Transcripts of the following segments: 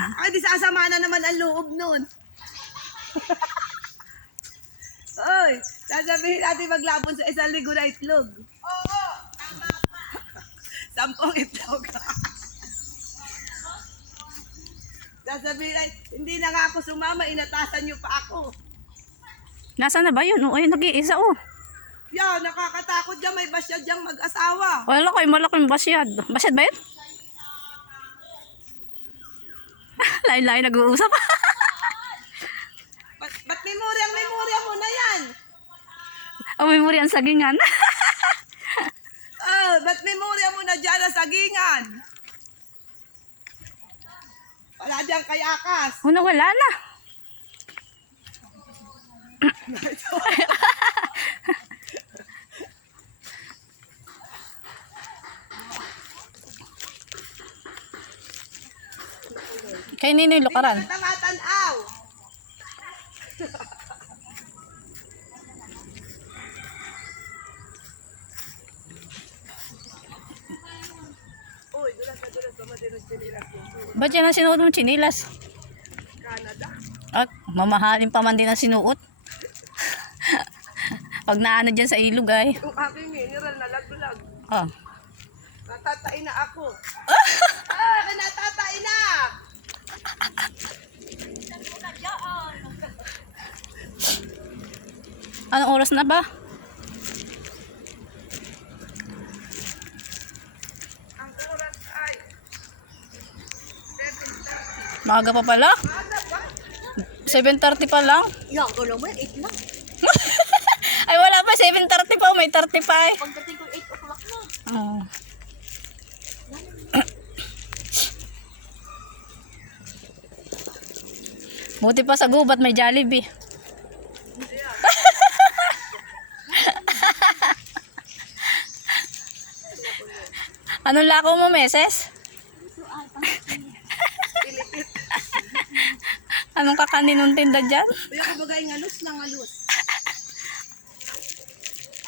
Ay, di sasama na naman ang loob nun. Oy, sasabihin natin maglabon sa isang ligo na itlog. Oo, tama pa. 10 itlog. Sasabihin ay, hindi na nga ako sumama, inatasan niyo pa ako. Nasaan na ba yun? Oo, ayun, nag-iisa oh. Yan, nakakatakot dyan, may basyad dyan mag-asawa. Wala kayo, malaking basyad. Basyad ba yun? Lain-lain nag-uusap. Ba't memorya mo na yan? Ang memory ang sagingan. Oh, ba't memorya mo na dyan ang sagingan? Wala dyan kayakas. Una, wala na. Kay Ninoy Lukaran. Hindi ka tumatanaw. Uy, dulas pa madinos sinilas mo. Ba't yan ang sinuot mong chinilas? Canada. At mamahalin pa man din ang sinuot. Pag naano dyan sa ilog ay. Yung aking mineral na laglag. Oh. Natatain na ako. Natatain na! Anong oras na ba? Ang oras ay Maaga pa pala? 7:30 pa lang? yan ko naman, 8 lang. Ay wala pa, 7:30 pa, may 30 pa eh. Pagdating ko 8 o'clock na. Oh. Buti pa sa gubat may Jollibee. Anong lako mo, meses? Anong kakaninong tinda dyan? Kaya kabagay ngalus na ngalus.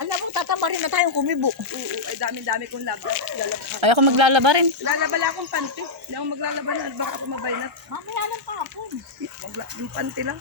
Alam mo, tatamarin na tayong kumibo. Oo, ay dami-dami kong lalaba. Ay ako maglalaba rin. Lalabala akong panty. Hindi ako maglalaba na, baka pumabay na. Mamaya lang kahapon. Yung panty lang.